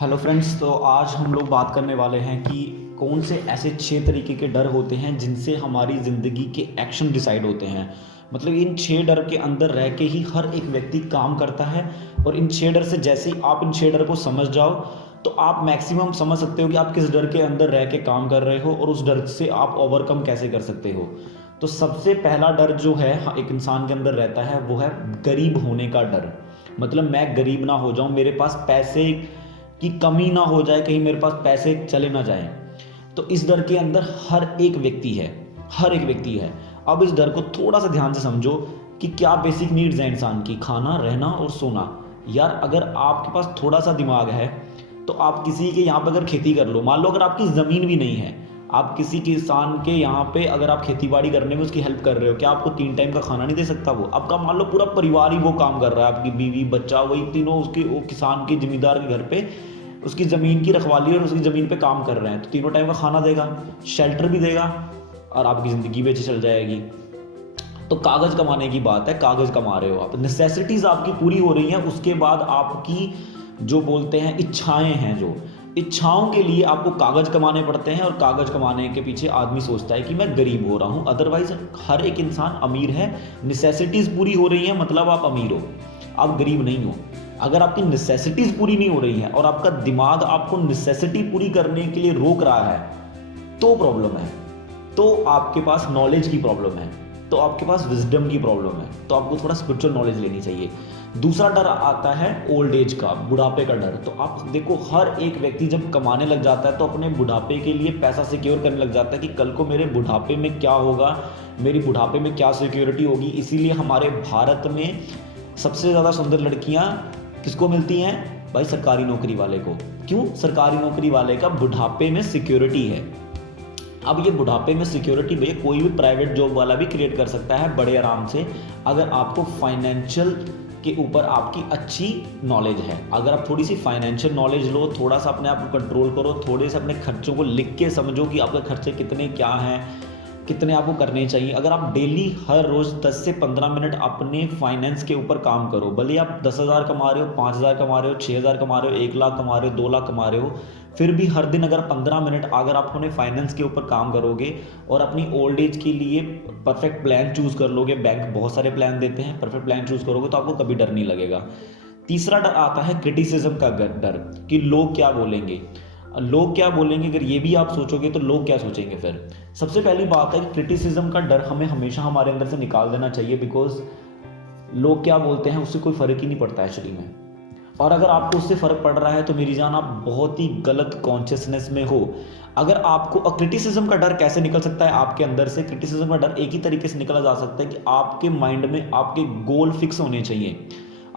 Hello friends, तो आज हम लोग बात करने वाले हैं कि कौन से ऐसे 6 तरीके के डर होते हैं जिनसे हमारी ज़िंदगी के एक्शन डिसाइड होते हैं। मतलब इन 6 डर के अंदर रह के ही हर एक व्यक्ति काम करता है। और इन 6 डर से जैसे ही आप इन 6 डर को समझ जाओ तो आप मैक्सिमम समझ सकते हो कि आप किस डर के अंदर रह के काम कर रहे हो और उस डर से आप ओवरकम कैसे कर सकते हो। तो सबसे पहला डर जो है एक इंसान के अंदर रहता है वो है गरीब होने का डर। मतलब मैं गरीब ना हो जाऊं, मेरे पास पैसे की कमी ना हो जाए, कहीं मेरे पास पैसे चले ना जाएं। तो इस डर के अंदर हर एक व्यक्ति है, हर एक व्यक्ति है। अब इस डर को थोड़ा सा ध्यान से समझो कि क्या बेसिक नीड्स हैं इंसान की, खाना, रहना और सोना। यार अगर आपके पास थोड़ा सा दिमाग है तो आप किसी के यहाँ पर अगर खेती कर लो, मान लो अगर आपकी ज़मीन भी नहीं है, आप किसी किसान के यहाँ पे अगर आप खेती बाड़ी करने में उसकी हेल्प कर रहे हो, क्या आपको 3 टाइम का खाना नहीं दे सकता वो? आपका मान लो पूरा परिवार ही वो काम कर रहा है, आपकी बीवी बच्चा वही तीनों उसके वो किसान के जिम्मेदार के घर पे उसकी ज़मीन की रखवाली और उसकी ज़मीन पे काम कर रहे हैं, तो 3 टाइम का खाना देगा, शेल्टर भी देगा और आपकी ज़िंदगी भी अच्छी चल जाएगी। तो कागज़ कमाने की बात है, कागज़ कमा रहे हो आप, नेसेसिटीज़ आपकी पूरी हो रही हैं। उसके बाद आपकी जो बोलते हैं इच्छाएं हैं, जो इच्छाओं के लिए आपको कागज़ कमाने पड़ते हैं। और कागज़ कमाने के पीछे आदमी सोचता है कि मैं गरीब हो रहा हूँ, अदरवाइज हर एक इंसान अमीर है। नेसेसिटीज़ पूरी हो रही हैं मतलब आप अमीर हो, आप गरीब नहीं हो। अगर आपकी नेसेसिटीज़ पूरी नहीं हो रही हैं और आपका दिमाग आपको नेसेसिटी पूरी करने के लिए रोक रहा है तो प्रॉब्लम है। तो आपके पास नॉलेज की प्रॉब्लम है, तो आपके पास विजडम की प्रॉब्लम है, तो आपको थोड़ा स्पिरिचुअल नॉलेज लेनी चाहिए। दूसरा डर आता है ओल्ड एज का, बुढ़ापे का डर। तो आप देखो हर एक व्यक्ति जब कमाने लग जाता है तो अपने बुढ़ापे के लिए पैसा सिक्योर करने लग जाता है कि कल को मेरे बुढ़ापे में क्या होगा, मेरी बुढ़ापे में क्या सिक्योरिटी होगी। इसीलिए हमारे भारत में सबसे ज़्यादा सुंदर लड़कियां किसको मिलती हैं भाई? सरकारी नौकरी वाले को। क्यों? सरकारी नौकरी वाले का बुढ़ापे में सिक्योरिटी है। अब ये बुढ़ापे में सिक्योरिटी भैया कोई भी प्राइवेट जॉब वाला भी क्रिएट कर सकता है बड़े आराम से, अगर आपको फाइनेंशियल के ऊपर आपकी अच्छी नॉलेज है। अगर आप थोड़ी सी फाइनेंशियल नॉलेज लो, थोड़ा सा अपने आप को कंट्रोल करो, थोड़े से अपने खर्चों को लिख के समझो कि आपके खर्चे कितने क्या हैं, कितने आपको करने चाहिए। अगर आप डेली हर रोज़ 10 से 15 मिनट अपने फाइनेंस के ऊपर काम करो, भले आप 10,000 कमा रहे हो, 5,000 कमा रहे हो, 6,000 कमा रहे हो, 1 लाख कमा रहे हो, 2 लाख कमा रहे हो, फिर भी हर दिन अगर 15 मिनट अगर आप अपने फाइनेंस के ऊपर काम करोगे और अपनी ओल्ड एज के लिए परफेक्ट प्लान चूज़ कर लोगे, बैंक बहुत सारे प्लान देते हैं, परफेक्ट प्लान चूज़ करोगे तो आपको कभी डर नहीं लगेगा। तीसरा डर आता है क्रिटिसिज्म का डर, कि लोग क्या बोलेंगे। लोग क्या बोलेंगे, अगर ये भी आप सोचोगे तो लोग क्या सोचेंगे फिर। सबसे पहली बात है कि क्रिटिसिज्म का डर हमें हमेशा हमारे अंदर से निकाल देना चाहिए, बिकॉज लोग क्या बोलते हैं उससे कोई फ़र्क ही नहीं पड़ता है शरीर में। और अगर आपको उससे फ़र्क पड़ रहा है तो मेरी जान आप बहुत ही गलत कॉन्शियसनेस में हो। अगर आपको क्रिटिसिज्म का डर कैसे निकल सकता है आपके अंदर से? क्रिटिसिज्म का डर एक ही तरीके से निकला जा सकता है कि आपके माइंड में आपके गोल फिक्स होने चाहिए।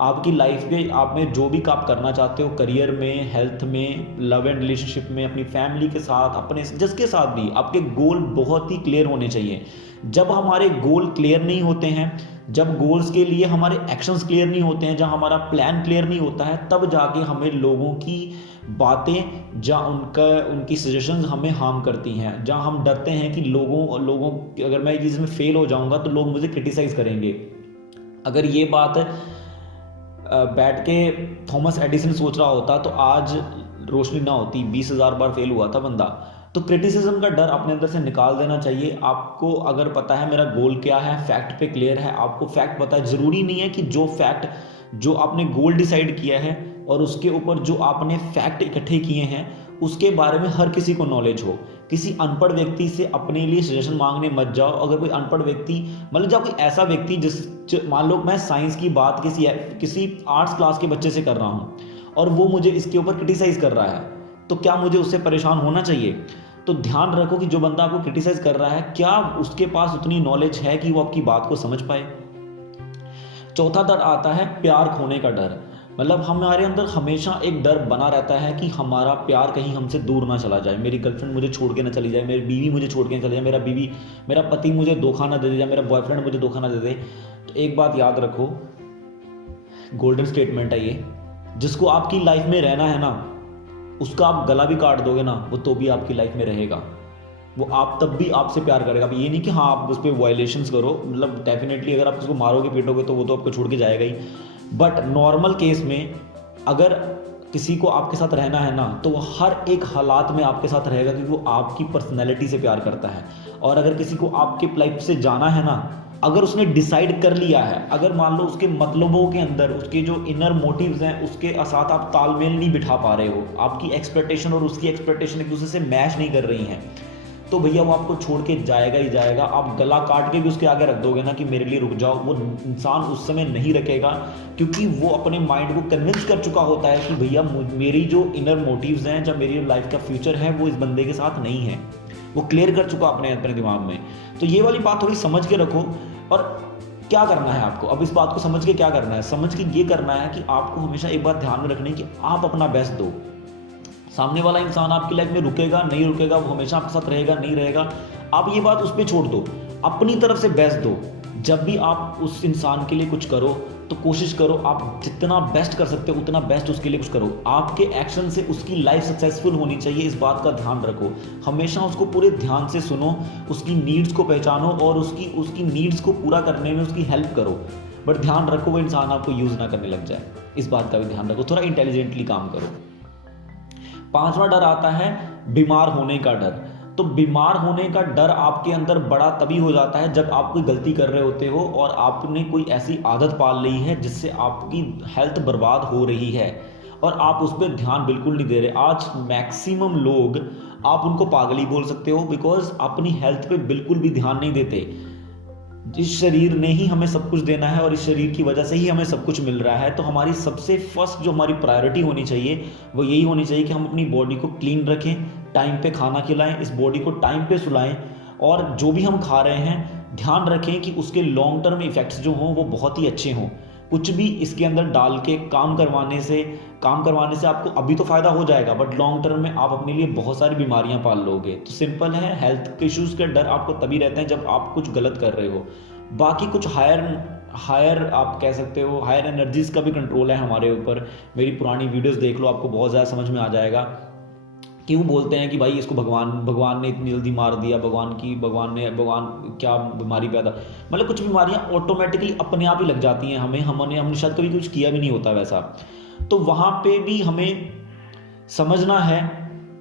आपकी लाइफ में आप में जो भी आप करना चाहते हो, करियर में, हेल्थ में, लव एंड रिलेशनशिप में, अपनी फैमिली के साथ, अपने जिसके साथ भी, आपके गोल बहुत ही क्लियर होने चाहिए। जब हमारे गोल क्लियर नहीं होते हैं, जब गोल्स के लिए हमारे एक्शंस क्लियर नहीं होते हैं, जहाँ हमारा प्लान क्लियर नहीं होता है, तब जाके हमें लोगों की बातें, जहाँ उनकी सजेशंस हमें हार्म करती हैं, जहाँ हम डरते हैं कि लोगों अगर मैं इस चीज़ में फेल हो जाऊंगा तो लोग मुझे क्रिटिसाइज़ करेंगे। अगर ये बात बैठ के थॉमस एडिसन सोच रहा होता तो आज रोशनी ना होती, 20,000 बार फेल हुआ था बंदा। तो क्रिटिसिज्म का डर अपने अंदर से निकाल देना चाहिए। आपको अगर पता है मेरा गोल क्या है, फैक्ट पे क्लियर है, आपको फैक्ट पता है, ज़रूरी नहीं है कि जो फैक्ट जो आपने गोल डिसाइड किया है और उसके ऊपर जो आपने फैक्ट इकट्ठे किए हैं उसके बारे में हर किसी को नॉलेज हो। किसी अनपढ़ व्यक्ति से अपने लिए सजेशन मांगने मत जाओ। अगर कोई अनपढ़ व्यक्ति, मतलब जब कोई ऐसा व्यक्ति मान लो मैं साइंस की बात किसी आर्ट्स क्लास के बच्चे से कर रहा हूँ और वो मुझे इसके ऊपर क्रिटिसाइज कर रहा है, तो क्या मुझे उससे परेशान होना चाहिए? तो ध्यान रखो कि जो बंदा आपको क्रिटिसाइज कर रहा है, क्या उसके पास उतनी नॉलेज है कि वो आपकी बात को समझ पाए। चौथा डर आता है प्यार खोने का डर। मतलब हमारे अंदर हमेशा एक डर बना रहता है कि हमारा प्यार कहीं हमसे दूर ना चला जाए, मेरी गर्लफ्रेंड मुझे छोड़ के ना चली जाए, मेरी बीवी मुझे छोड़ के ना चली जाए, मेरा पति मुझे धोखा ना दे जाए, मेरा बॉयफ्रेंड मुझे धोखा ना दे दे। तो एक बात याद रखो, गोल्डन स्टेटमेंट है ये, जिसको आपकी लाइफ में रहना है ना, उसका आप गला भी काट दोगे ना, वो तो भी आपकी लाइफ में रहेगा। वो आप तब भी आपसे प्यार करेगा। अब ये नहीं कि हाँ आप उस पर वायलेशंस करो, मतलब डेफिनेटली अगर आप उसको मारोगे पीटोगे तो वो तो आपको छोड़ के जाएगा ही। बट नॉर्मल केस में अगर किसी को आपके साथ रहना है ना, तो वो हर एक हालात में आपके साथ रहेगा, क्योंकि वो आपकी पर्सनैलिटी से प्यार करता है। और अगर किसी को आपके लाइफ से जाना है ना, अगर उसने डिसाइड कर लिया है, अगर मान लो उसके मतलबों के अंदर उसके जो इनर मोटिव्स हैं उसके साथ आप तालमेल नहीं बिठा पा रहे हो, आपकी एक्सपेक्टेशन और उसकी एक्सपेक्टेशन एक दूसरे से मैच नहीं कर रही हैं, तो भैया वो आपको छोड़ के जाएगा ही जाएगा। आप गला काट के भी उसके आगे रख दोगे ना कि मेरे लिए रुक जाओ, वो इंसान उस समय नहीं रखेगा, क्योंकि वो अपने माइंड को कन्विंस कर चुका होता है कि भैया मेरी जो इनर मोटिव्स हैं, जब मेरी लाइफ का फ्यूचर है वो इस बंदे के साथ नहीं है, वो क्लियर कर चुका अपने अपने दिमाग में। तो ये वाली बात थोड़ी समझ के रखो। और क्या करना है आपको, अब इस बात को समझ के क्या करना है, समझ के ये करना है कि आपको हमेशा एक बात ध्यान में रखनी है कि आप अपना बेस्ट दो। सामने वाला इंसान आपकी लाइफ में रुकेगा नहीं रुकेगा, वो हमेशा आपके साथ रहेगा नहीं रहेगा, आप ये बात उस पर छोड़ दो, अपनी तरफ से बेस्ट दो। जब भी आप उस इंसान के लिए कुछ करो तो कोशिश करो आप जितना बेस्ट कर सकते हो उतना बेस्ट उसके लिए कुछ करो। आपके एक्शन से उसकी लाइफ सक्सेसफुल होनी चाहिए, इस बात का ध्यान रखो। हमेशा उसको पूरे ध्यान से सुनो, उसकी नीड्स को पहचानो और उसकी नीड्स को पूरा करने में उसकी हेल्प करो। बट ध्यान रखो वो इंसान आपको यूज़ ना करने लग जाए, इस बात का भी ध्यान रखो, थोड़ा इंटेलिजेंटली काम करो। 5वां डर आता है बीमार होने का डर। तो बीमार होने का डर आपके अंदर बड़ा तभी हो जाता है जब आप कोई गलती कर रहे होते हो और आपने कोई ऐसी आदत पाल ली है जिससे आपकी हेल्थ बर्बाद हो रही है और आप उस पर ध्यान बिल्कुल नहीं दे रहे। आज मैक्सिमम लोग, आप उनको पागल ही बोल सकते हो, बिकॉज अपनी हेल्थ पे बिल्कुल भी ध्यान नहीं देते। इस शरीर ने ही हमें सब कुछ देना है और इस शरीर की वजह से ही हमें सब कुछ मिल रहा है। तो हमारी सबसे फर्स्ट जो हमारी प्रायोरिटी होनी चाहिए वो यही होनी चाहिए कि हम अपनी बॉडी को क्लीन रखें, टाइम पे खाना खिलाएं, इस बॉडी को टाइम पे सुलाएं और जो भी हम खा रहे हैं ध्यान रखें कि उसके लॉन्ग टर्म इफेक्ट्स जो हों वो बहुत ही अच्छे हों। कुछ भी इसके अंदर डाल के काम करवाने से आपको अभी तो फ़ायदा हो जाएगा, बट लॉन्ग टर्म में आप अपने लिए बहुत सारी बीमारियां पाल लोगे। तो सिंपल है, हेल्थ इश्यूज़ के डर आपको तभी रहते हैं जब आप कुछ गलत कर रहे हो। बाकी कुछ हायर आप कह सकते हो, हायर एनर्जीज़ का भी कंट्रोल है हमारे ऊपर। मेरी पुरानी वीडियोज़ देख लो, आपको बहुत ज़्यादा समझ में आ जाएगा। क्यों बोलते हैं कि भाई इसको भगवान ने इतनी जल्दी मार दिया, भगवान क्या बीमारी पैदा, मतलब कुछ बीमारियां ऑटोमेटिकली अपने आप ही लग जाती हैं हमने शायद कभी कुछ किया भी नहीं होता वैसा। तो वहाँ पे भी हमें समझना है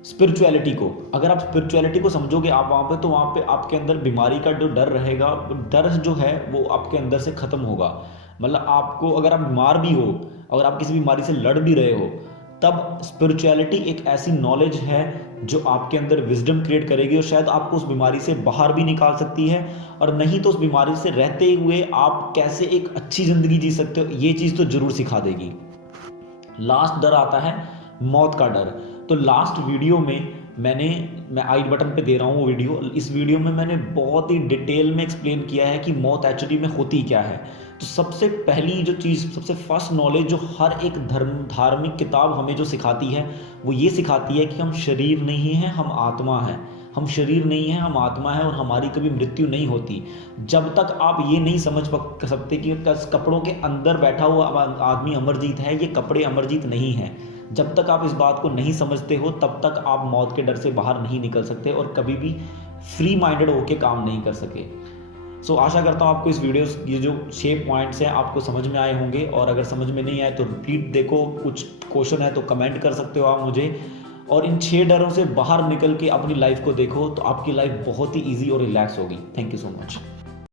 स्पिरिचुअलिटी को। अगर आप स्पिरिचुअलिटी को समझोगे आप वहाँ पे, तो वहाँ पे आपके अंदर बीमारी का जो डर रहेगा, डर जो है वो आपके अंदर से ख़त्म होगा। मतलब आपको, अगर आप बीमार भी हो, अगर आप किसी बीमारी से लड़ भी रहे हो, तब स्पिरिचुअलिटी एक ऐसी नॉलेज है जो आपके अंदर विजडम क्रिएट करेगी और शायद आपको उस बीमारी से बाहर भी निकाल सकती है, और नहीं तो उस बीमारी से रहते हुए आप कैसे एक अच्छी ज़िंदगी जी सकते हो ये चीज़ तो ज़रूर सिखा देगी। लास्ट डर आता है मौत का डर। तो लास्ट वीडियो में मैं आई बटन पे दे रहा हूँ वो वीडियो, इस वीडियो में मैंने बहुत ही डिटेल में एक्सप्लेन किया है कि मौत एक्चुअली में होती क्या है। तो सबसे पहली जो चीज़, सबसे फर्स्ट नॉलेज जो हर एक धार्मिक किताब हमें जो सिखाती है वो ये सिखाती है कि हम शरीर नहीं हैं, हम आत्मा हैं। हम शरीर नहीं हैं, हम आत्मा है और हमारी कभी मृत्यु नहीं होती। जब तक आप ये नहीं समझ सकते कि कपड़ों के अंदर बैठा हुआ आदमी अमरजीत है, ये कपड़े अमरजीत नहीं हैं, जब तक आप इस बात को नहीं समझते हो तब तक आप मौत के डर से बाहर नहीं निकल सकते और कभी भी फ्री माइंडेड होकर काम नहीं कर सके। सो आशा करता हूँ आपको इस वीडियो, ये जो 6 पॉइंट्स हैं आपको समझ में आए होंगे, और अगर समझ में नहीं आए तो रिपीट देखो, कुछ क्वेश्चन है तो कमेंट कर सकते हो आप मुझे। और इन 6 डरों से बाहर निकल के अपनी लाइफ को देखो तो आपकी लाइफ बहुत ही ईजी और रिलैक्स होगी। Thank you so much.